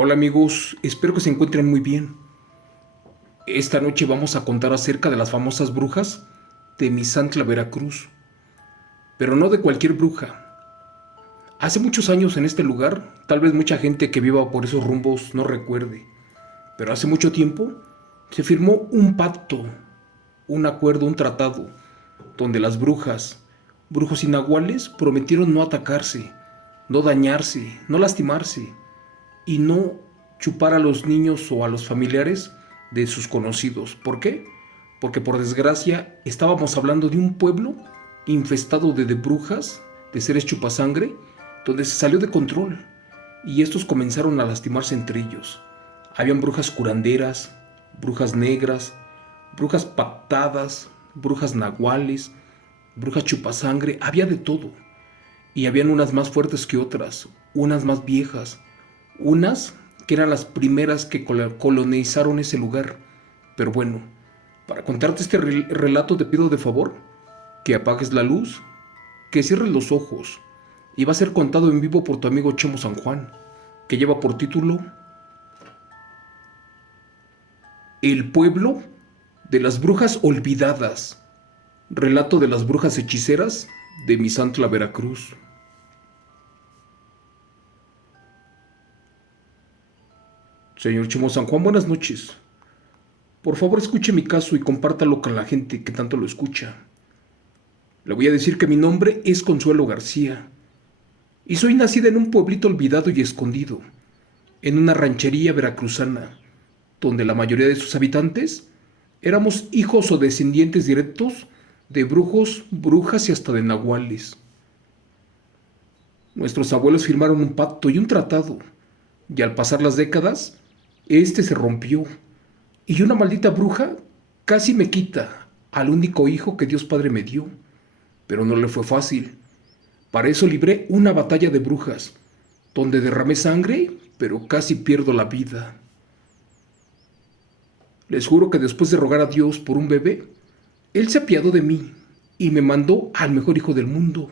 Hola amigos, espero que se encuentren muy bien. Esta noche vamos a contar acerca de las famosas brujas de Misantla, Veracruz, pero no de cualquier bruja. Hace muchos años en este lugar, tal vez mucha gente que viva por esos rumbos no recuerde, pero hace mucho tiempo se firmó un pacto, un acuerdo, un tratado, donde las brujas, brujos y nahuales prometieron no atacarse, no dañarse, no lastimarse, y no chupar a los niños o a los familiares de sus conocidos. ¿Por qué? Porque por desgracia estábamos hablando de un pueblo infestado de brujas, de seres chupasangre, donde se salió de control y estos comenzaron a lastimarse entre ellos. Habían brujas curanderas, brujas negras, brujas pactadas, brujas nahuales, brujas chupasangre, había de todo. Y habían unas más fuertes que otras, unas más viejas, unas que eran las primeras que colonizaron ese lugar. Pero bueno, para contarte este relato te pido de favor que apagues la luz, que cierres los ojos, y va a ser contado en vivo por tu amigo Chemo San Juan, que lleva por título El pueblo de las brujas olvidadas, relato de las brujas hechiceras de Misantla, Veracruz. Señor Chemo San Juan, buenas noches. Por favor, escuche mi caso y compártalo con la gente que tanto lo escucha. Le voy a decir que mi nombre es Consuelo García y soy nacida en un pueblito olvidado y escondido, en una ranchería veracruzana, donde la mayoría de sus habitantes éramos hijos o descendientes directos de brujos, brujas y hasta de nahuales. Nuestros abuelos firmaron un pacto y un tratado, y al pasar las décadas, este se rompió, y una maldita bruja casi me quita al único hijo que Dios Padre me dio, pero no le fue fácil. Para eso libré una batalla de brujas, donde derramé sangre, pero casi pierdo la vida. Les juro que después de rogar a Dios por un bebé, Él se apiadó de mí y me mandó al mejor hijo del mundo.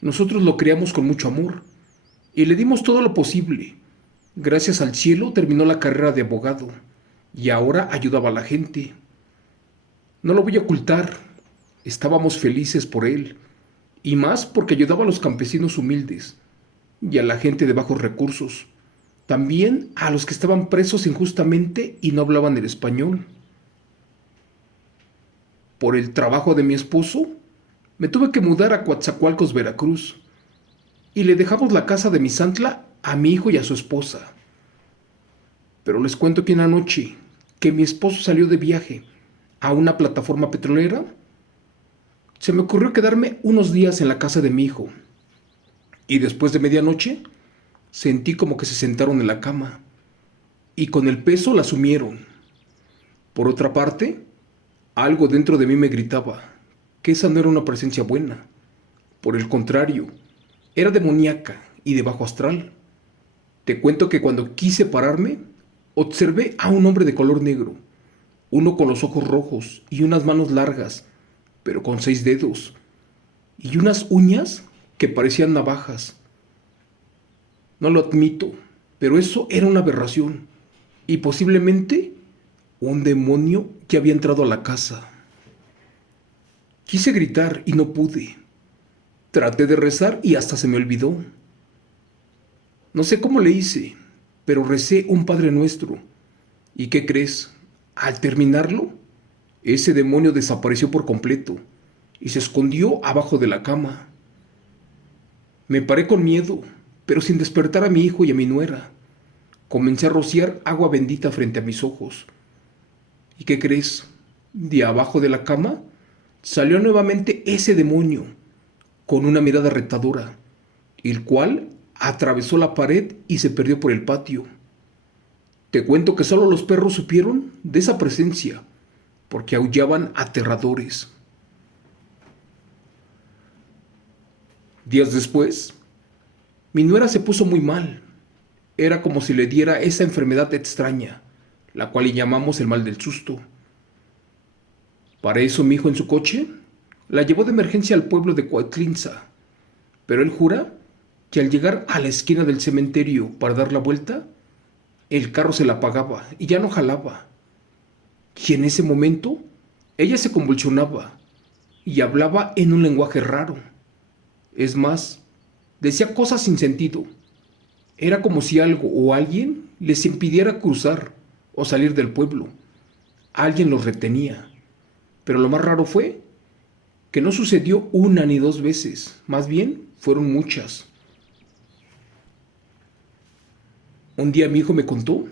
Nosotros lo criamos con mucho amor y le dimos todo lo posible. Gracias al cielo terminó la carrera de abogado y ahora ayudaba a la gente. No lo voy a ocultar, estábamos felices por él, y más porque ayudaba a los campesinos humildes y a la gente de bajos recursos, también a los que estaban presos injustamente y no hablaban el español. Por el trabajo de mi esposo, me tuve que mudar a Coatzacoalcos, Veracruz, y le dejamos la casa de Misantla a mi hijo y a su esposa. Pero les cuento que una noche que mi esposo salió de viaje a una plataforma petrolera, se me ocurrió quedarme unos días en la casa de mi hijo. Y después de medianoche, sentí como que se sentaron en la cama y con el peso la sumieron. Por otra parte, algo dentro de mí me gritaba que esa no era una presencia buena. Por el contrario, era demoníaca y de bajo astral. Te cuento que cuando quise pararme, observé a un hombre de color negro, uno con los ojos rojos y unas manos largas, pero con 6 dedos, y unas uñas que parecían navajas. No lo admito, pero eso era una aberración, y posiblemente un demonio que había entrado a la casa. Quise gritar y no pude. Traté de rezar y hasta se me olvidó. No sé cómo le hice, pero recé un Padre Nuestro. ¿Y qué crees? Al terminarlo, ese demonio desapareció por completo y se escondió abajo de la cama. Me paré con miedo, pero sin despertar a mi hijo y a mi nuera. Comencé a rociar agua bendita frente a mis ojos. ¿Y qué crees? De abajo de la cama salió nuevamente ese demonio, con una mirada retadora, el cual atravesó la pared y se perdió por el patio. Te cuento que solo los perros supieron de esa presencia, porque aullaban aterradores. Días después, mi nuera se puso muy mal. Era como si le diera esa enfermedad extraña, la cual le llamamos el mal del susto. Para eso mi hijo en su coche la llevó de emergencia al pueblo de Coatlinza, pero él jura que al llegar a la esquina del cementerio para dar la vuelta, el carro se la apagaba y ya no jalaba. Y en ese momento, ella se convulsionaba y hablaba en un lenguaje raro. Es más, decía cosas sin sentido. Era como si algo o alguien les impidiera cruzar o salir del pueblo. Alguien los retenía. Pero lo más raro fue que no sucedió una ni dos veces, más bien fueron muchas. Un día mi hijo me contó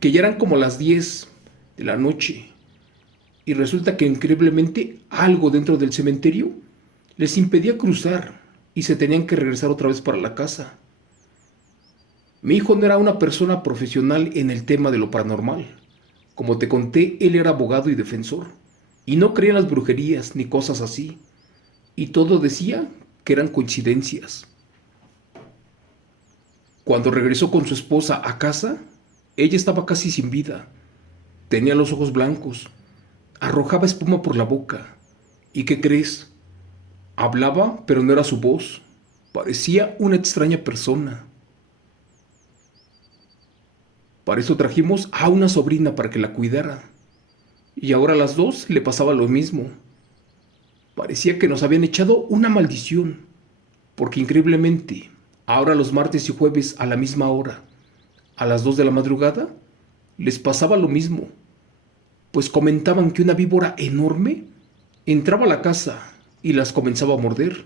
que ya eran como las 10 de la noche y resulta que increíblemente algo dentro del cementerio les impedía cruzar y se tenían que regresar otra vez para la casa. Mi hijo no era una persona profesional en el tema de lo paranormal. Como te conté, él era abogado y defensor, y no creía en las brujerías ni cosas así, y todo decía que eran coincidencias. Cuando regresó con su esposa a casa, ella estaba casi sin vida, tenía los ojos blancos, arrojaba espuma por la boca. ¿Y qué crees? Hablaba, pero no era su voz, parecía una extraña persona. Para eso trajimos a una sobrina para que la cuidara. Y ahora a las dos le pasaba lo mismo. Parecía que nos habían echado una maldición, porque increíblemente, ahora los martes y jueves a la misma hora, a las 2 de la madrugada, les pasaba lo mismo, pues comentaban que una víbora enorme entraba a la casa y las comenzaba a morder,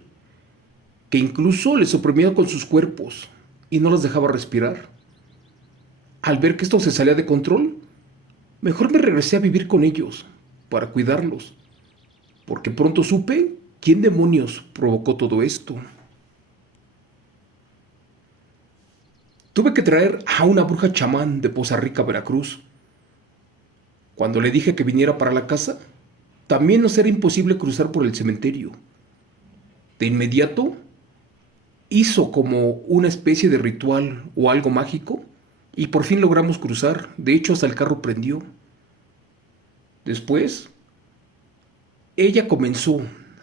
que incluso les oprimía con sus cuerpos y no las dejaba respirar. Al ver que esto se salía de control, mejor me regresé a vivir con ellos, para cuidarlos, porque pronto supe quién demonios provocó todo esto. Tuve que traer a una bruja chamán de Poza Rica, Veracruz. Cuando le dije que viniera para la casa, también nos era imposible cruzar por el cementerio. De inmediato, hizo como una especie de ritual o algo mágico y por fin logramos cruzar. De hecho, hasta el carro prendió. Después, ella comenzó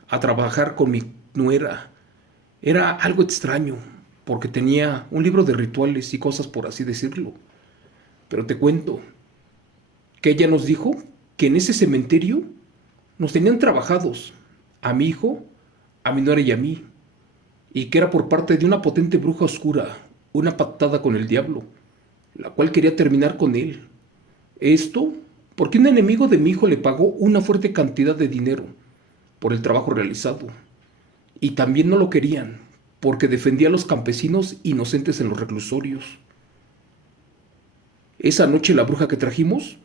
a trabajar con mi nuera. Era algo extraño, porque tenía un libro de rituales y cosas por así decirlo. Pero te cuento que ella nos dijo que en ese cementerio nos tenían trabajados, a mi hijo, a mi nuera y a mí, y que era por parte de una potente bruja oscura, una pactada con el diablo, la cual quería terminar con él. Esto porque un enemigo de mi hijo le pagó una fuerte cantidad de dinero por el trabajo realizado. Y también no lo querían, porque defendía a los campesinos inocentes en los reclusorios. Esa noche la bruja que trajimos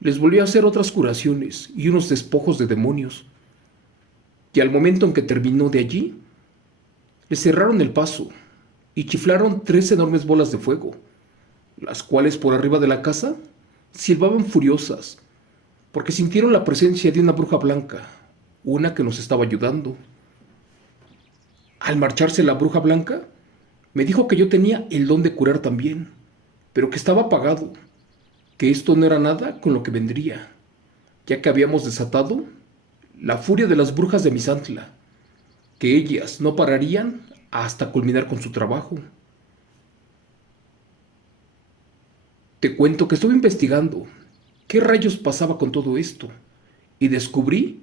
les volvió a hacer otras curaciones y unos despojos de demonios. Y al momento en que terminó de allí, le cerraron el paso y chiflaron 3 enormes bolas de fuego, las cuales por arriba de la casa silbaban furiosas, porque sintieron la presencia de una bruja blanca, una que nos estaba ayudando. Al marcharse la bruja blanca, me dijo que yo tenía el don de curar también, pero que estaba apagado, que esto no era nada con lo que vendría, ya que habíamos desatado la furia de las brujas de Misantla, que ellas no pararían hasta culminar con su trabajo. Te cuento que estuve investigando qué rayos pasaba con todo esto y descubrí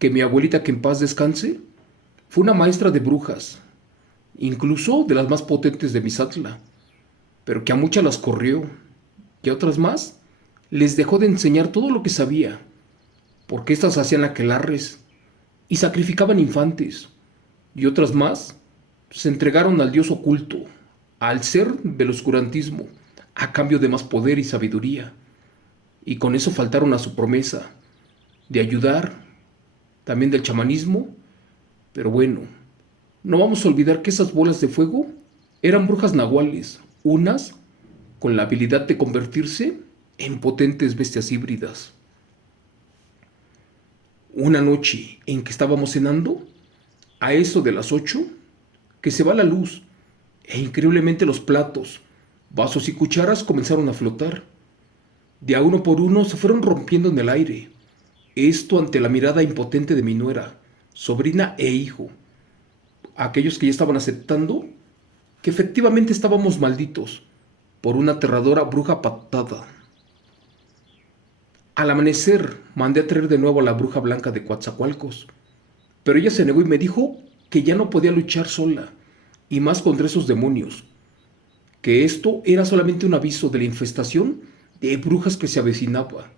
que mi abuelita, que en paz descanse, fue una maestra de brujas, incluso de las más potentes de Misantla, pero que a muchas las corrió y a otras más les dejó de enseñar todo lo que sabía, porque éstas hacían aquelarres y sacrificaban infantes, y otras más se entregaron al dios oculto, al ser del oscurantismo, a cambio de más poder y sabiduría, y con eso faltaron a su promesa de ayudar, también del chamanismo. Pero bueno, no vamos a olvidar que esas bolas de fuego eran brujas nahuales, unas con la habilidad de convertirse en potentes bestias híbridas. Una noche en que estábamos cenando, a eso de las 8, que se va la luz, e increíblemente los platos, vasos y cucharas comenzaron a flotar. De a uno por uno se fueron rompiendo en el aire. Esto ante la mirada impotente de mi nuera, sobrina e hijo, aquellos que ya estaban aceptando que efectivamente estábamos malditos, por una aterradora bruja patada. Al amanecer mandé a traer de nuevo a la bruja blanca de Coatzacoalcos, pero ella se negó y me dijo que ya no podía luchar sola, y más contra esos demonios, que esto era solamente un aviso de la infestación de brujas que se avecinaba,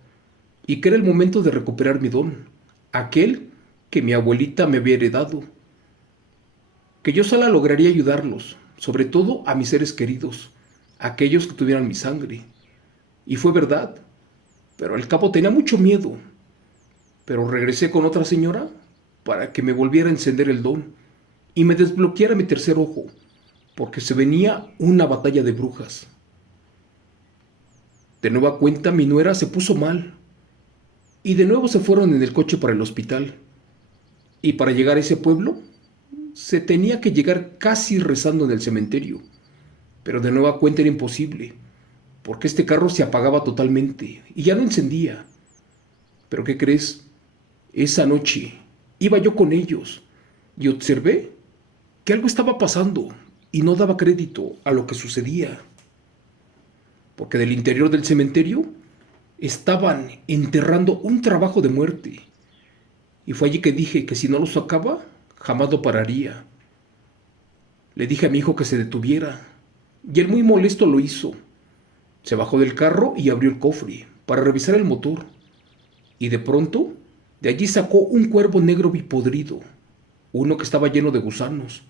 y que era el momento de recuperar mi don, aquel que mi abuelita me había heredado, que yo sola lograría ayudarlos, sobre todo a mis seres queridos, aquellos que tuvieran mi sangre. Y fue verdad, pero al cabo tenía mucho miedo, pero regresé con otra señora para que me volviera a encender el don y me desbloqueara mi tercer ojo, porque se venía una batalla de brujas. De nueva cuenta mi nuera se puso mal y de nuevo se fueron en el coche para el hospital. Y para llegar a ese pueblo se tenía que llegar casi rezando en el cementerio, pero de nueva cuenta era imposible, porque este carro se apagaba totalmente y ya no encendía. Pero ¿qué crees? Esa noche iba yo con ellos y observé que algo estaba pasando y no daba crédito a lo que sucedía, porque del interior del cementerio estaban enterrando un trabajo de muerte. Y fue allí que dije que si no lo sacaba, jamás lo pararía. Le dije a mi hijo que se detuviera, y él muy molesto lo hizo. Se bajó del carro y abrió el cofre para revisar el motor, y de pronto de allí sacó un cuervo negro bipodrido, uno que estaba lleno de gusanos.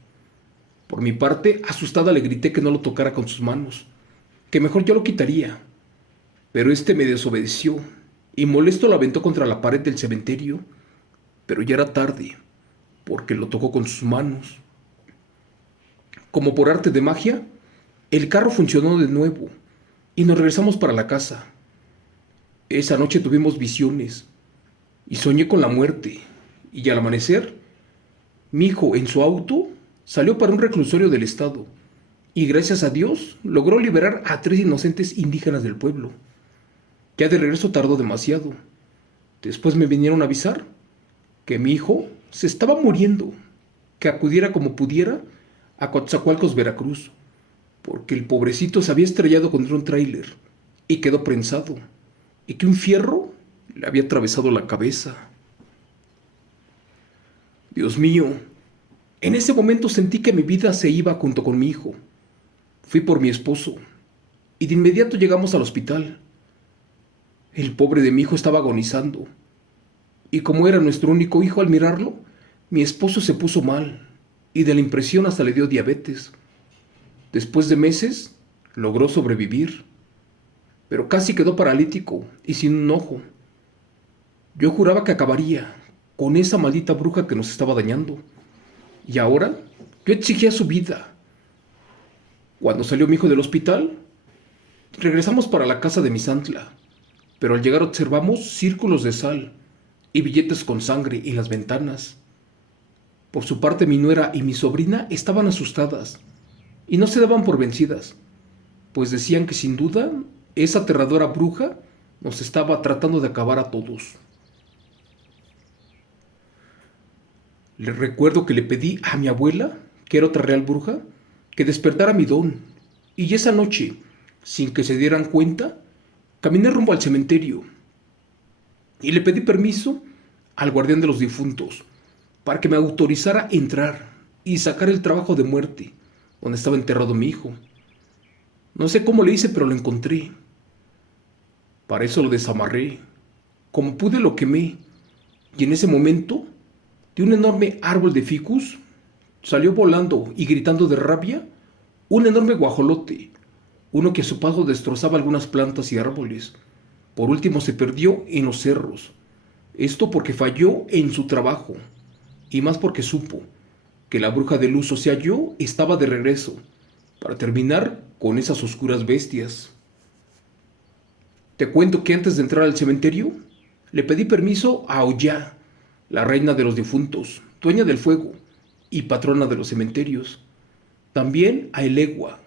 Por mi parte, asustada le grité que no lo tocara con sus manos, que mejor yo lo quitaría. Pero este me desobedeció y molesto lo aventó contra la pared del cementerio, pero ya era tarde, porque lo tocó con sus manos. Como por arte de magia, el carro funcionó de nuevo y nos regresamos para la casa. Esa noche tuvimos visiones y soñé con la muerte, y al amanecer, mi hijo en su auto salió para un reclusorio del estado y gracias a Dios logró liberar a 3 inocentes indígenas del pueblo. Ya de regreso tardó demasiado. Después me vinieron a avisar que mi hijo se estaba muriendo, que acudiera como pudiera a Coatzacoalcos, Veracruz, porque el pobrecito se había estrellado contra un tráiler y quedó prensado, y que un fierro le había atravesado la cabeza. Dios mío, en ese momento sentí que mi vida se iba junto con mi hijo. Fui por mi esposo y de inmediato llegamos al hospital. El pobre de mi hijo estaba agonizando, y como era nuestro único hijo al mirarlo, mi esposo se puso mal y de la impresión hasta le dio diabetes. Después de meses, logró sobrevivir, pero casi quedó paralítico y sin un ojo. Yo juraba que acabaría con esa maldita bruja que nos estaba dañando. Y ahora yo exigía su vida. Cuando salió mi hijo del hospital, regresamos para la casa de Misantla, pero al llegar observamos círculos de sal y billetes con sangre en las ventanas. Por su parte, mi nuera y mi sobrina estaban asustadas y no se daban por vencidas, pues decían que sin duda esa aterradora bruja nos estaba tratando de acabar a todos. Les recuerdo que le pedí a mi abuela, que era otra real bruja, que despertara mi don, y esa noche, sin que se dieran cuenta, caminé rumbo al cementerio y le pedí permiso al guardián de los difuntos para que me autorizara entrar y sacar el trabajo de muerte donde estaba enterrado mi hijo. No sé cómo le hice, pero lo encontré. Para eso lo desamarré. Como pude lo quemé, y en ese momento, de un enorme árbol de ficus, salió volando y gritando de rabia un enorme guajolote, uno que a su paso destrozaba algunas plantas y árboles. Por último se perdió en los cerros. Esto porque falló en su trabajo, y más porque supo que la bruja de luz, o sea yo, estaba de regreso, para terminar con esas oscuras bestias. Te cuento que antes de entrar al cementerio, le pedí permiso a Oya, la reina de los difuntos, dueña del fuego y patrona de los cementerios. También a Elegua,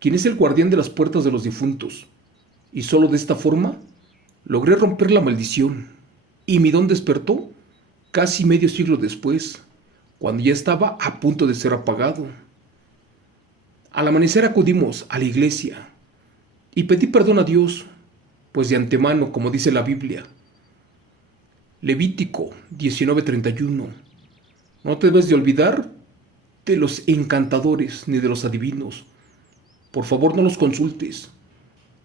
quien es el guardián de las puertas de los difuntos. Y solo de esta forma logré romper la maldición. Y mi don despertó casi medio siglo después, cuando ya estaba a punto de ser apagado. Al amanecer acudimos a la iglesia y pedí perdón a Dios, pues de antemano, como dice la Biblia, Levítico 19:31, no te debes de olvidar de los encantadores ni de los adivinos. Por favor, no los consultes.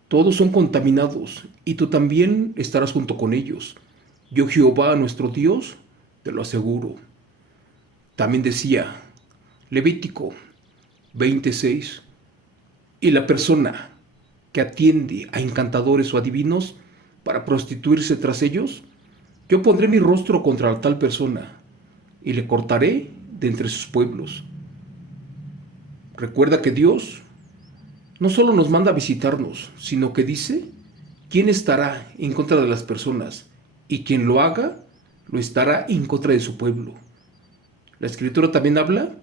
Todos son contaminados y tú también estarás junto con ellos. Yo, Jehová, nuestro Dios, te lo aseguro. También decía Levítico 26, y la persona que atiende a encantadores o adivinos para prostituirse tras ellos, yo pondré mi rostro contra tal persona y le cortaré de entre sus pueblos. Recuerda que Dios no solo nos manda a visitarnos, sino que dice quién estará en contra de las personas y quien lo haga, lo estará en contra de su pueblo. La Escritura también habla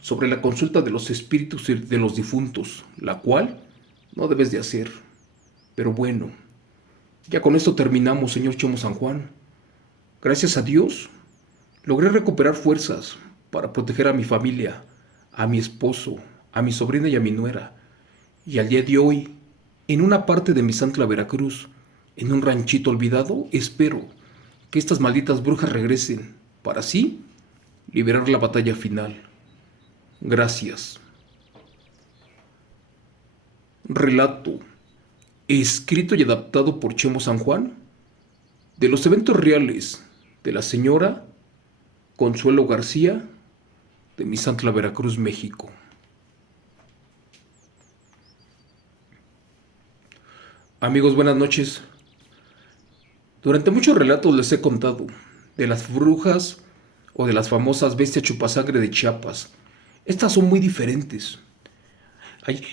sobre la consulta de los espíritus de los difuntos, la cual no debes de hacer. Pero bueno, ya con esto terminamos, señor Chemo San Juan. Gracias a Dios, logré recuperar fuerzas para proteger a mi familia, a mi esposo, a mi sobrina y a mi nuera. Y al día de hoy, en una parte de Misantla, Veracruz, en un ranchito olvidado, espero que estas malditas brujas regresen para así liberar la batalla final. Gracias. Relato, escrito y adaptado por Chemo San Juan, de los eventos reales de la señora Consuelo García, de Misantla, Veracruz, México. Amigos, buenas noches. Durante muchos relatos les he contado de las brujas o de las famosas bestias chupasangre de Chiapas. Estas son muy diferentes.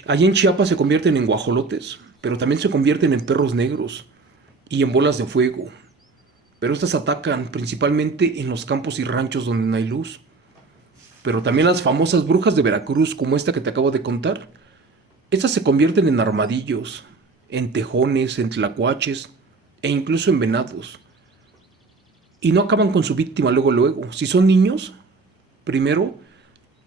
Allí en Chiapas se convierten en guajolotes, pero también se convierten en perros negros y en bolas de fuego. Pero estas atacan principalmente en los campos y ranchos donde no hay luz. Pero también las famosas brujas de Veracruz, como esta que te acabo de contar, estas se convierten en armadillos, en tejones, en tlacuaches e incluso en venados. Y no acaban con su víctima luego. Si son niños, primero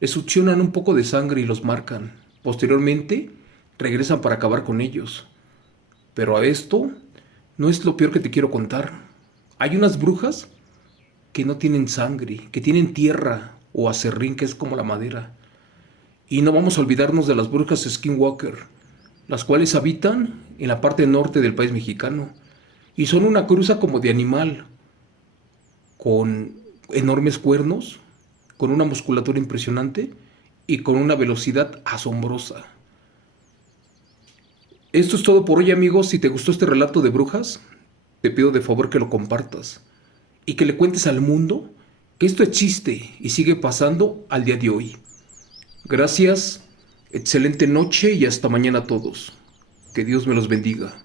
les succionan un poco de sangre y los marcan. Posteriormente regresan para acabar con ellos. Pero a esto no es lo peor que te quiero contar. Hay unas brujas que no tienen sangre, que tienen tierra o acerrín, que es como la madera. Y no vamos a olvidarnos de las brujas Skinwalker, las cuales habitan en la parte norte del país mexicano y son una cruza como de animal, con enormes cuernos, con una musculatura impresionante y con una velocidad asombrosa. Esto es todo por hoy, amigos. Si te gustó este relato de brujas, te pido de favor que lo compartas y que le cuentes al mundo que esto existe y sigue pasando al día de hoy. Gracias, excelente noche y hasta mañana a todos. Que Dios me los bendiga.